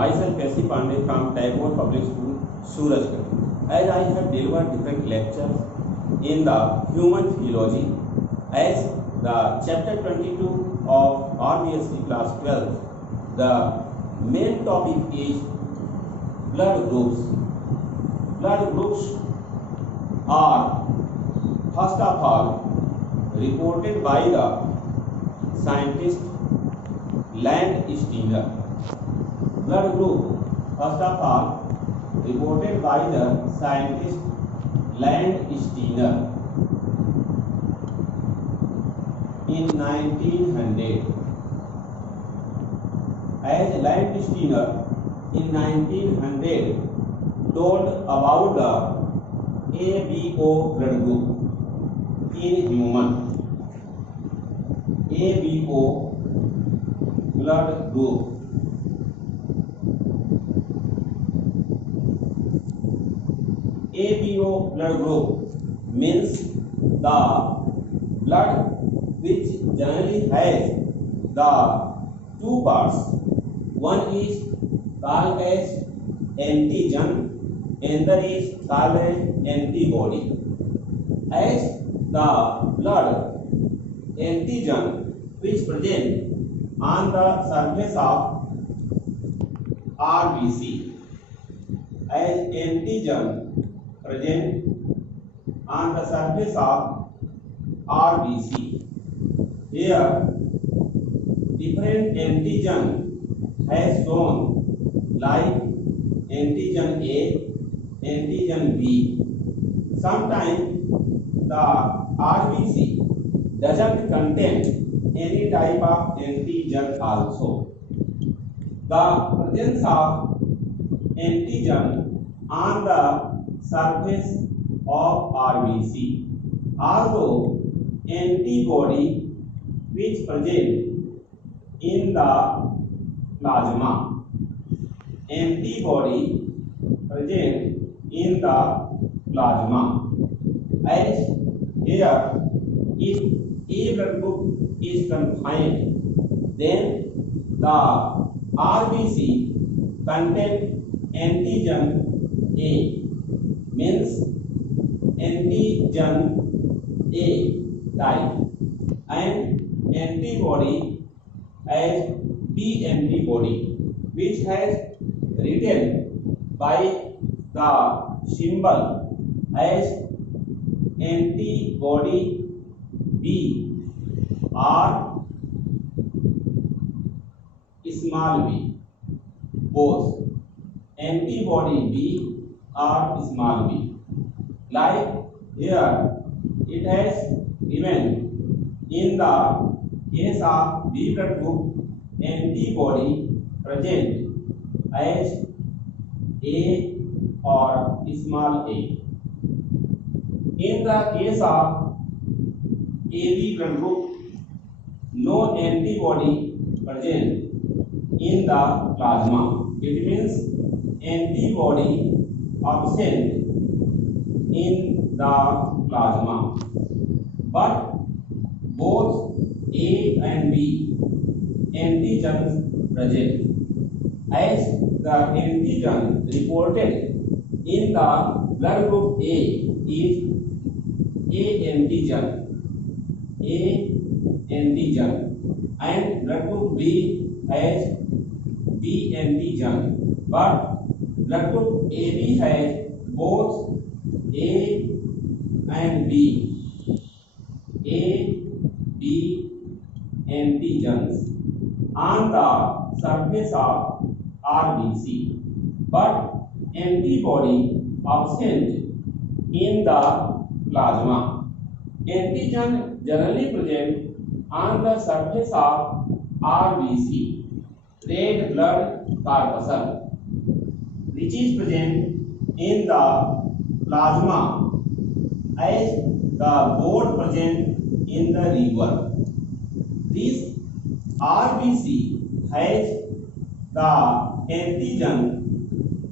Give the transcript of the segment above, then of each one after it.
Myself S.C. Pandey from Tagore Public School, Surajgarh. As I have delivered different lectures in the human physiology, as the chapter 22 of RBSE class 12, the main topic is blood groups. Blood groups are first of all reported by the scientist Xll. Blood group first of all reported by the scientist Xll in 1900. As Xll in 1900 told about the ABO blood group in human. ABO blood group. ABO blood group means the blood which generally has the two parts. One is called as antigen, another is called as antibody. As the blood antigen which present on the surface of RBC, as antigen present on the surface of RBC. Here different antigen has shown, like antigen A, antigen B. Sometimes the RBC doesn't contain any type of antigen also. The presence of antigen on the surface of RBC, although antibody which present in the plasma, antibody present in the plasma. As here, if A blood group is confined, then the RBC contain antigen A, means antigen A type, and antibody as B antibody, which has written by the symbol as antibody B or small b, both antibody B or small b. Like here, it has given in the case of B blood group, antibody present as A or small a. In the case of AB blood group, no antibody present in the plasma. It means antibody absent in the plasma. But both A and B antigens present, as the antigen reported in the blood group A is A antigen, and blood group B has B antigen, but blood group AB has both A and B, antigens on the surface of RBC, but antibody absent in the plasma. Antigen generally present on the surface of RBC, red blood corpuscle, which is present in the plasma as the gold present in the river. This RBC has the antigen,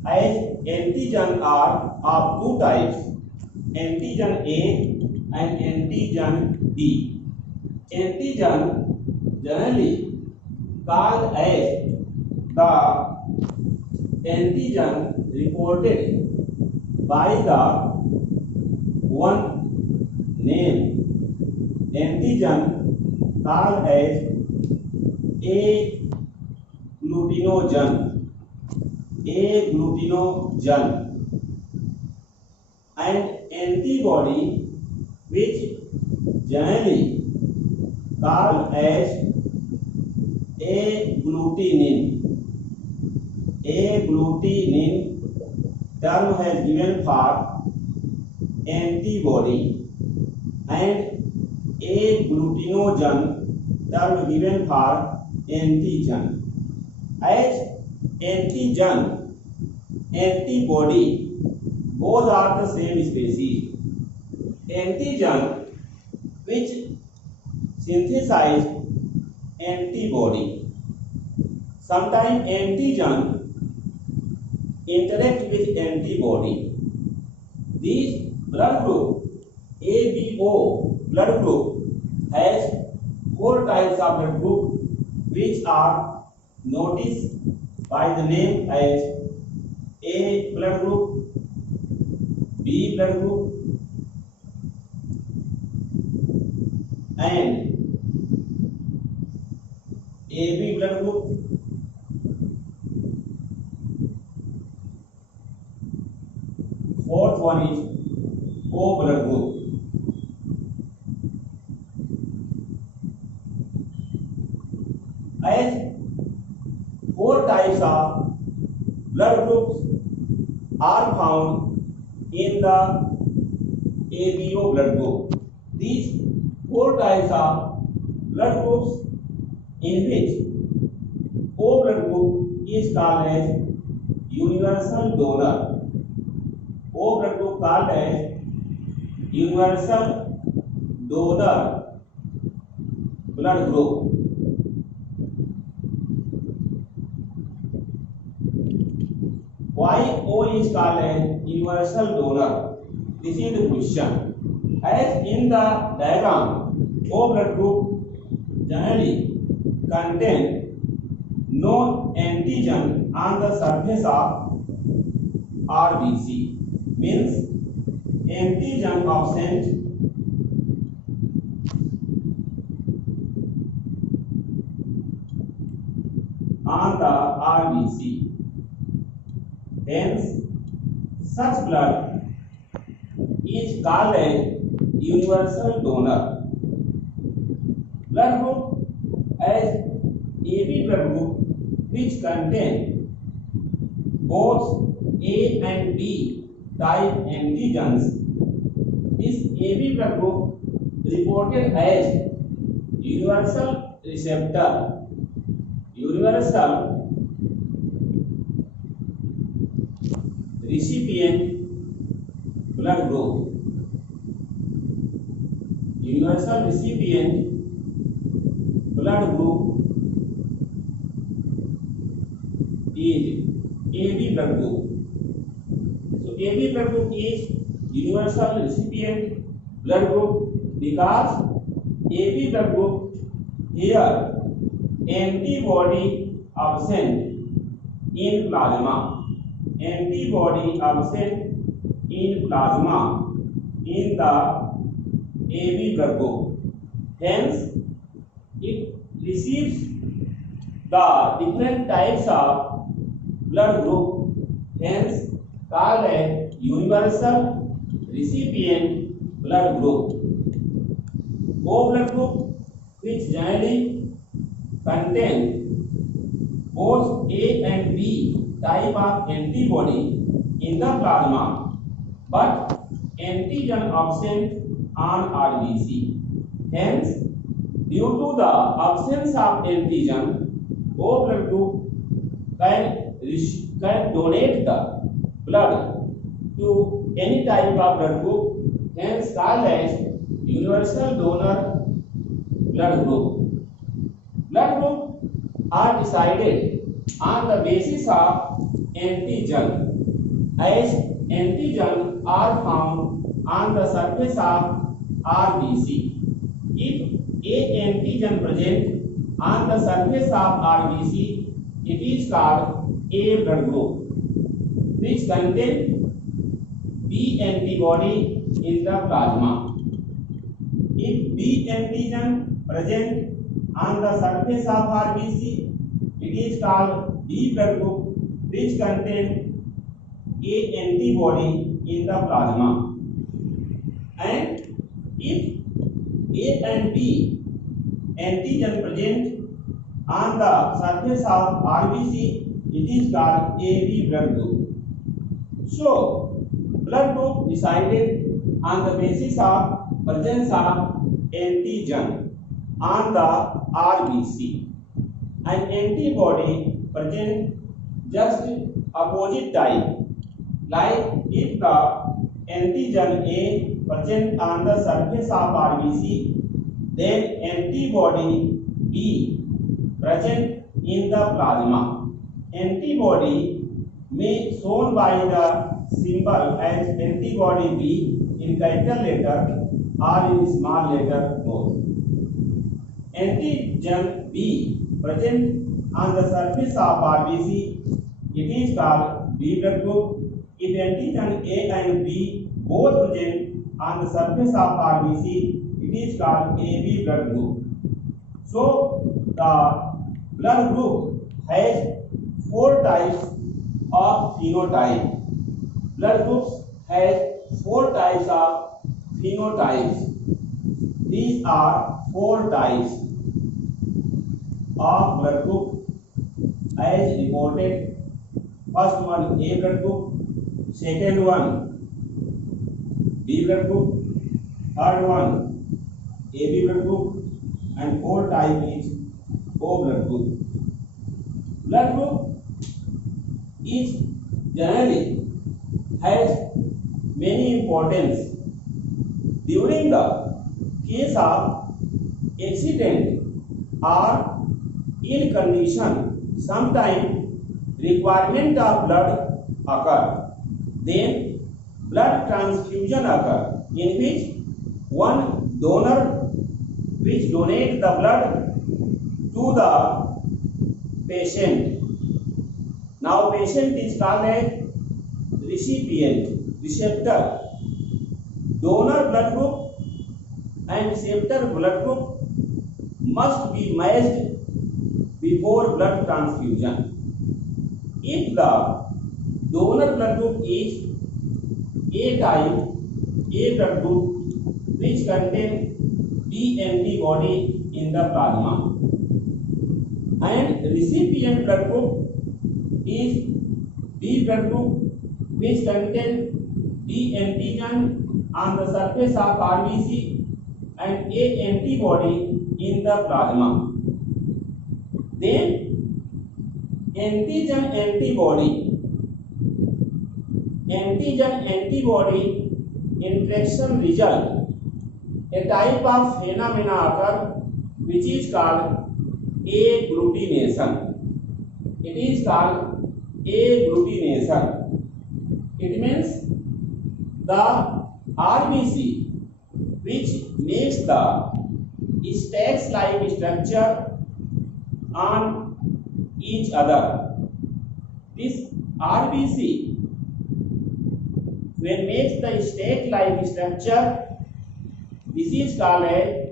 as antigen are of two types, antigen A and antigen B. Antigen generally called as the antigen reported by the one name antigen called as agglutinogen and antibody which generally called as agglutinin term has given for antibody and agglutinogen term given for antigen. As antigen, antibody, both are the same species. Antigen which synthesize antibody. Sometimes antigen interact with antibody. These blood group, ABO blood group, has 4 types of blood group which are noticed by the name as A blood group, B blood group, and AB blood group, fourth one is O blood group. As 4 types of blood groups are found in the ABO blood group. These 4 types of blood groups in which O blood group is called as universal donor. O blood group called as universal donor blood group. Why O is called as universal donor? This is the question. As in the diagram, O blood group generally contain no antigen on the surface of RBC, means antigen absent on the RBC. Hence, such blood is called as universal donor. Blood group as AB blood group which contain both A and B type antigens. This AB blood group reported as universal receptor, universal recipient blood group, universal recipient blood group is AB blood group. So AB blood group is universal recipient blood group because AB blood group here antibody absent in plasma. Antibody absent in plasma in the AB blood group. Hence, it receives the different types of blood group. Hence, called a universal recipient blood group. O blood group which generally contain both A and B type of antibody in the plasma, but antigen absent on RBC. Hence, due to the absence of antigen, O blood group can donate the blood to any type of blood group, hence called as universal donor blood group. Blood group are decided on the basis of antigen, as antigen are found on the surface of RBC. If a antigen present on the surface of RBC, it is called A blood group. which contain B antibody in the plasma. If B antigen present on the surface of RBC, it is called B blood group, which contain A antibody in the plasma. And if A and B antigen present on the surface of RBC, it is called AB blood group. So, blood group decided on the basis of presence of antigen on the RBC, and antibody present just opposite type. Like if the antigen A present on the surface of RBC, then antibody B present in the plasma. Antibody may shown by the symbol as antibody B in capital letter or in small letter both. Antigen B present on the surface of RBC, it is called B blood group. If antigen A and B both present on the surface of RBC, it is called AB blood group. So the blood group has 4 types of phenotype. Blood groups has 4 types of phenotypes. These are 4 types of blood group as reported. First one A blood group, second one B blood group, third one AB blood group, and fourth type is O blood group. Blood group is generally has many importance. During the case of accident or ill condition, sometimes requirement of blood occur. Then blood transfusion occur, in which one donor which donate the blood to the patient. Now patient is called as recipient, receptor. Donor blood group and receptor blood group must be matched before blood transfusion. If the donor blood group is A type, A blood group which contain B antibody in the plasma, and recipient blood group is B blood group which contain B antigen on the surface of RBC and A antibody in the plasma. Then antigen antibody interaction result, a type of phenomena occur which is called agglutination. It is called agglutination. It means the RBC which makes the stacks-like structure on each other. This RBC, when makes the stack-like structure, this is called as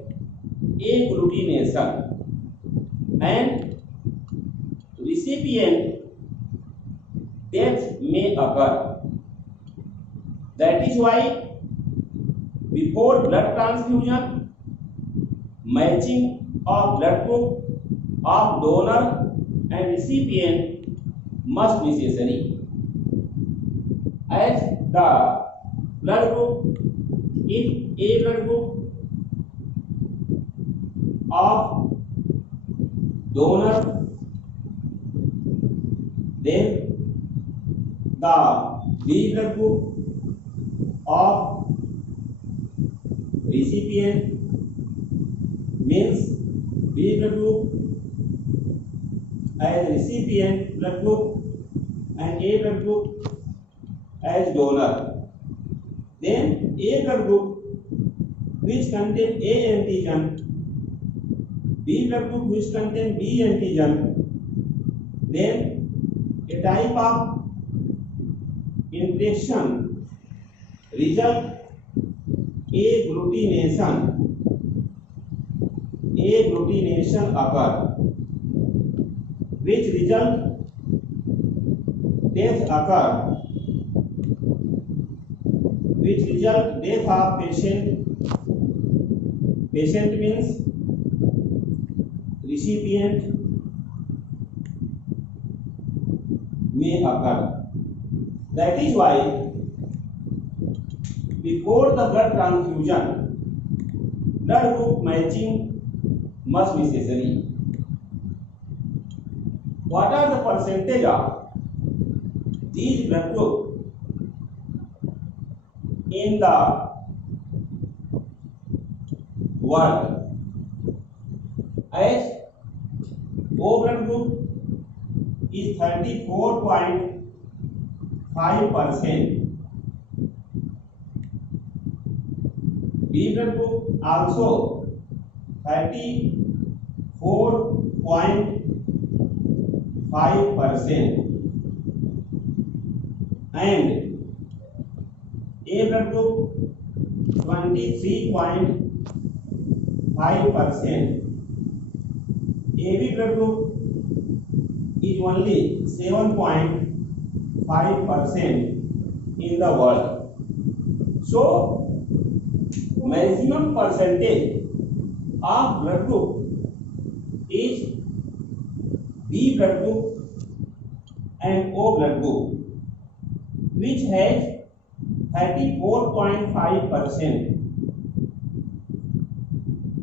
agglutination. And recipient death may occur. That is why before blood transfusion, matching of blood group of donor and recipient must be necessary. As the blood group, if A blood group of donor, then the B blood group of recipient means B blood group as recipient blood group and A blood group as donor. Then A blood group which contain A antigen, B blood group which contain B antigen, then a type of interaction result agglutination occur, which result death occur, which result death of patient means recipient may occur. That is why before the blood transfusion, blood group matching must be necessary. What are the percentage of these blood group in the world? As O blood group is 34.5%. B blood group also 34.5%, and A blood group 23.5%. AB blood group is only 7.5% in the world. So maximum percentage of blood group is B blood group and O blood group, which has 34.5%.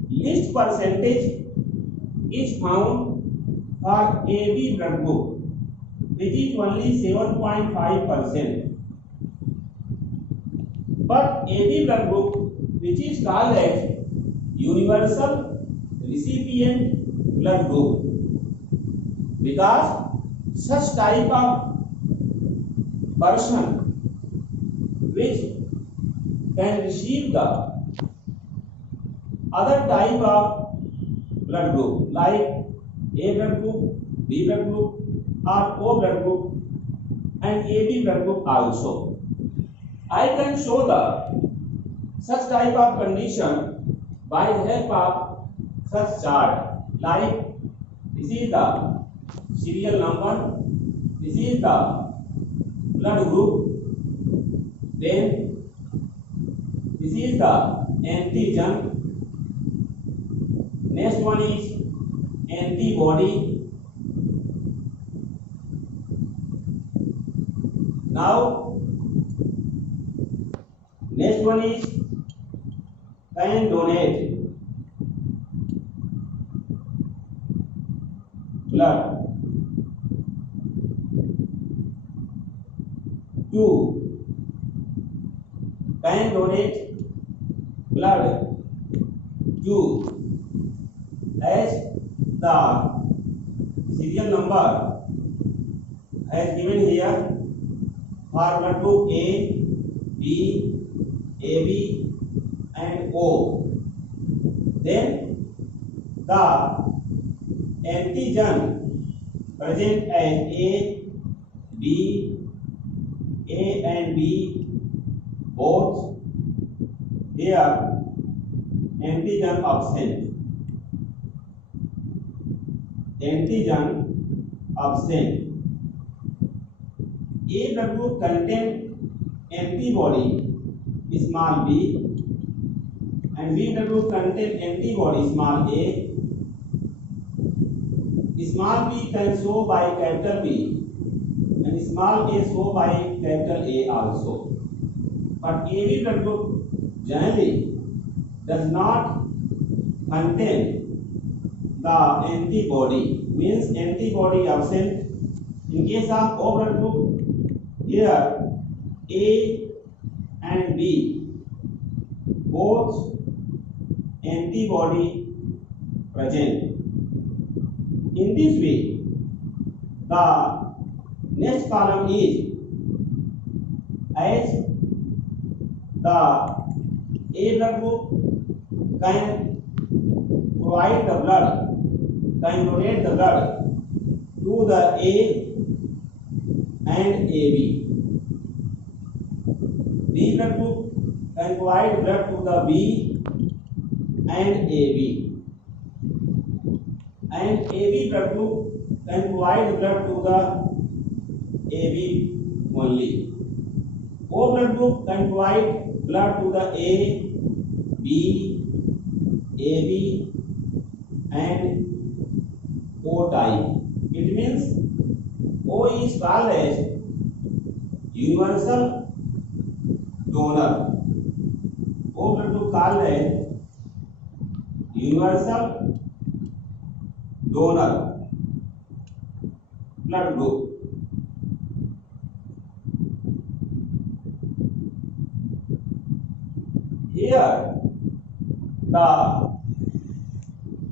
Least percentage is found for AB blood group, which is only 7.5%. But AB blood group, which is called as universal recipient blood group, because such type of person which can receive the other type of blood group like A blood group, B blood group or O blood group and AB blood group also. I can show the such type of condition by the help of such chart, like this is the serial number, this is the blood group, then this is the antigen, next one is antibody. Now next one is can donate blood. 2 can donate blood. 2 as the serial number as given here for blood group A, B, AB and O. Then the antigen present as A, B, A and B both, here antigen absent. Antigen absent. A blood group contain antibody small b and B blood group contain antibody small a. Small b can show by capital B and small a show by capital A also. But AB blood group generally does not contain the antibody, means antibody absent. In case of O blood group, here A and B both antibody present. In this way, the next column is as the A blood group can provide the blood, can donate the blood to the A and AB. B blood group can provide blood to the B and AB, and AB blood group can provide blood to the AB only. O blood group can provide blood to the A, B, AB and O type. It means O is called as universal donor. O blood group called as universal donor blood group. Here the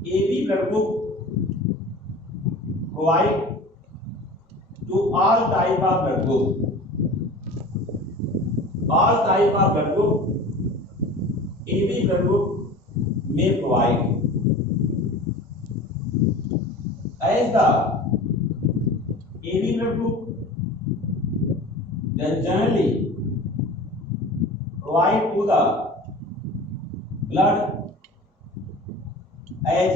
AB blood group provide to all type of blood group. All type of blood group AB blood group may provide. As the AB blood group then generally provide to the blood as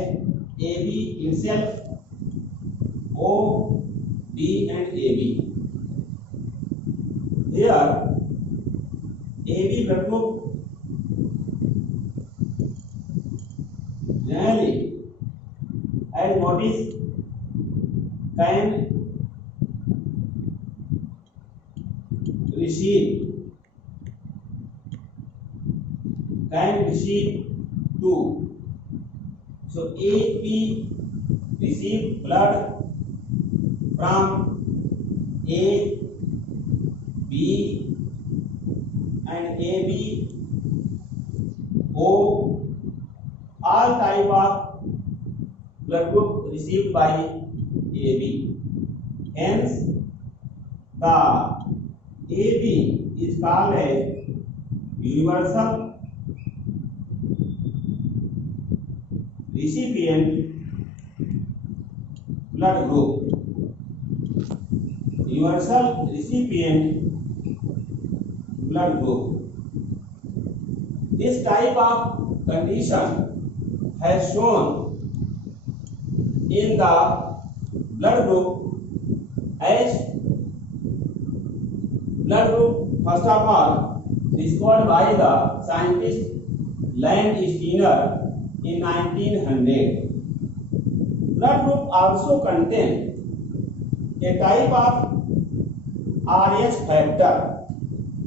AB itself, O, B and AB. Here AB blood group generally, as notice, can receive two. So AB receive blood from A, B and AB, O, all type of blood group received by AB. Hence, the AB is called as universal recipient blood group. Universal recipient blood group. This type of condition has shown in the blood group as blood group, first of all, discovered by the scientist Steiner in 1900. Blood group also contain a type of RH factor.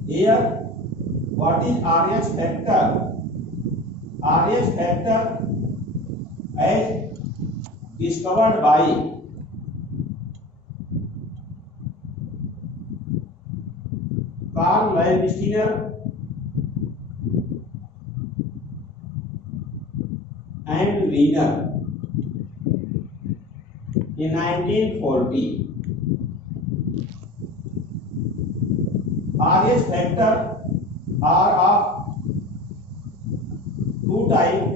Here, what is RH factor? RH factor as discovered by Steiner and Wiener in 1940. RH factor are of two types,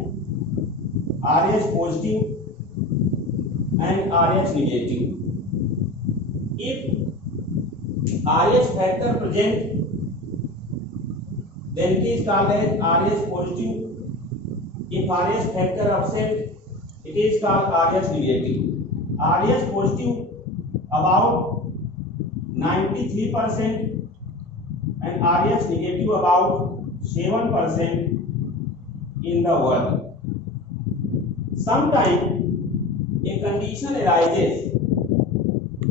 RH positive and RH negative. If RH factor present, then it is called as RH positive. If RH factor absent, it is called RH negative. RH positive about 93% and RH negative about 7% in the world. Sometimes a condition arises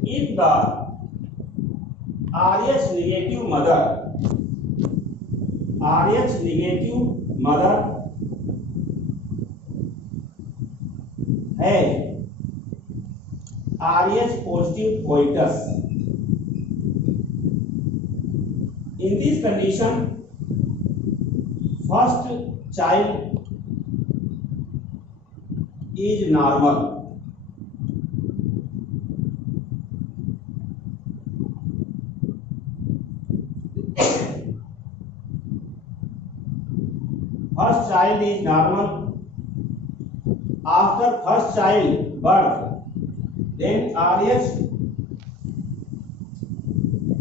if the RH negative mother has RH positive coitus. In this condition, first child is normal. First child is normal. After first child birth, then RH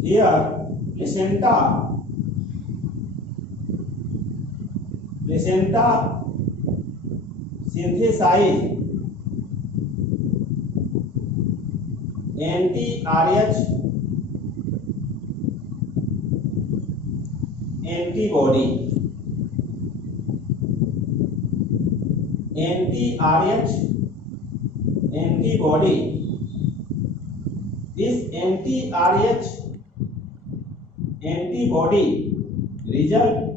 here placenta placenta synthesize anti-RH antibody. Anti-RH antibody. This anti-RH antibody result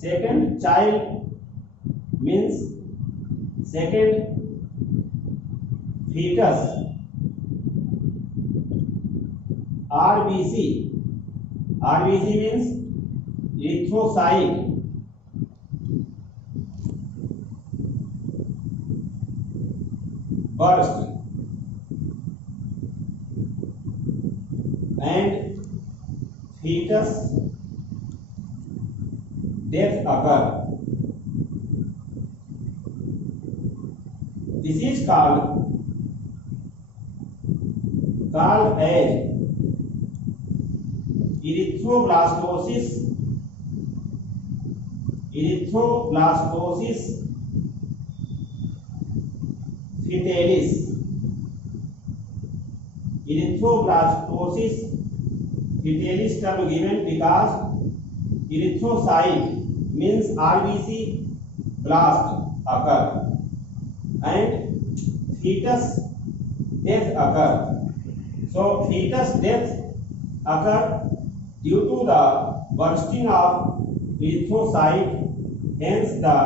second child means second fetus RBC. RBC means erythrocyte burst and fetus death occur. This is called as erythroblastosis fetalis. Erythroblastosis fetalis term given because erythrocyte means RBC blast occur and fetus death occur. So fetus death occur due to the bursting of erythrocyte. Hence the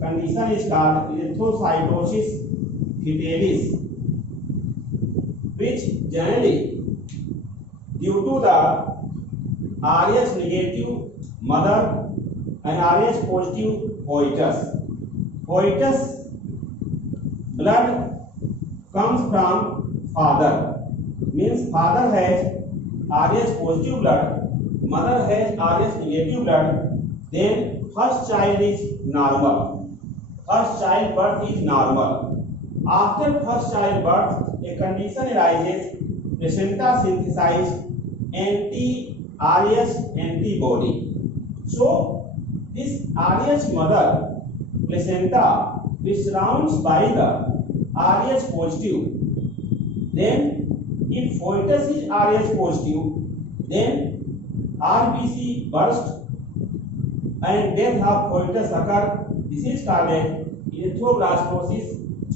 condition is called erythrocytosis fetalis, which generally due to the RH negative mother and RH positive fetus. Fetus blood comes from father, means father has RH positive blood, mother has RH negative blood. Then first child is normal. First child birth is normal. After first child birth, a condition arises, placenta synthesized anti-RH antibody. So this RH mother placenta is surrounded by the RH positive. Then if fetus is RH positive, then RBC burst and death of fetus occur. This is called erythroblastosis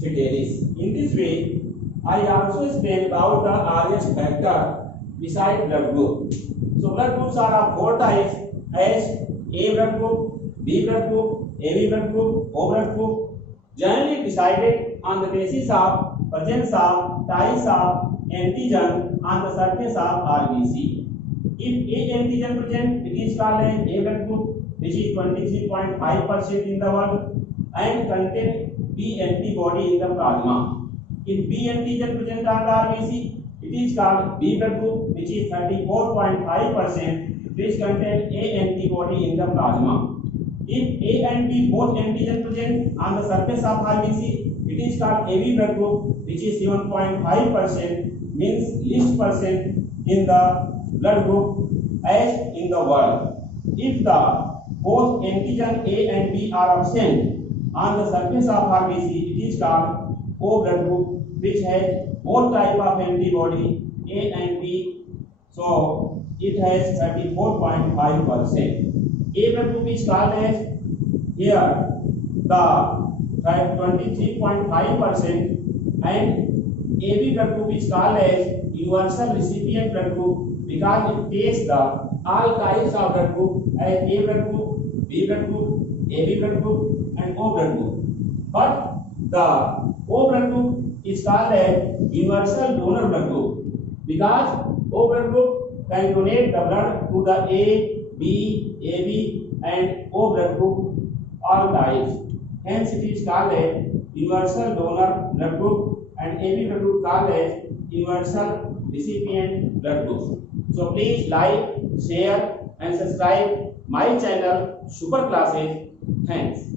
fetalis. In this way, I also explain about the RH factor beside blood group. So blood groups are of four types as A blood group, B blood group, AB blood group, O blood group, generally decided on the basis of presence of types of antigen on the surface of RBC. If A antigen present, it is called as A blood group, which is 23.5% in the world and contain B antibody in the plasma. If B antigen present on the RBC, it is called B blood group, which is 34.5%, which contain A antibody in the plasma. If A and B both antigen present on the surface of RBC, it is called AB blood group, which is 7.5%, means least percent in the blood group as in the world. If the both antigen A and B are absent on the surface of RBC, it is called O blood group, which has both type of antibody A and B. So it has 34.5%. A blood group is called as here the 23.5% and AB blood group is called as universal recipient blood group because it takes the all types of blood group as A blood group, B blood group, AB blood group and O blood group. But the O blood group is called as universal donor blood group because O blood group can donate the blood to the A, B, AB and O blood group all types. Hence it is called as universal donor blood group and AB blood group called as universal recipient blood group. So please like, share and subscribe my channel Super Classes. Thanks.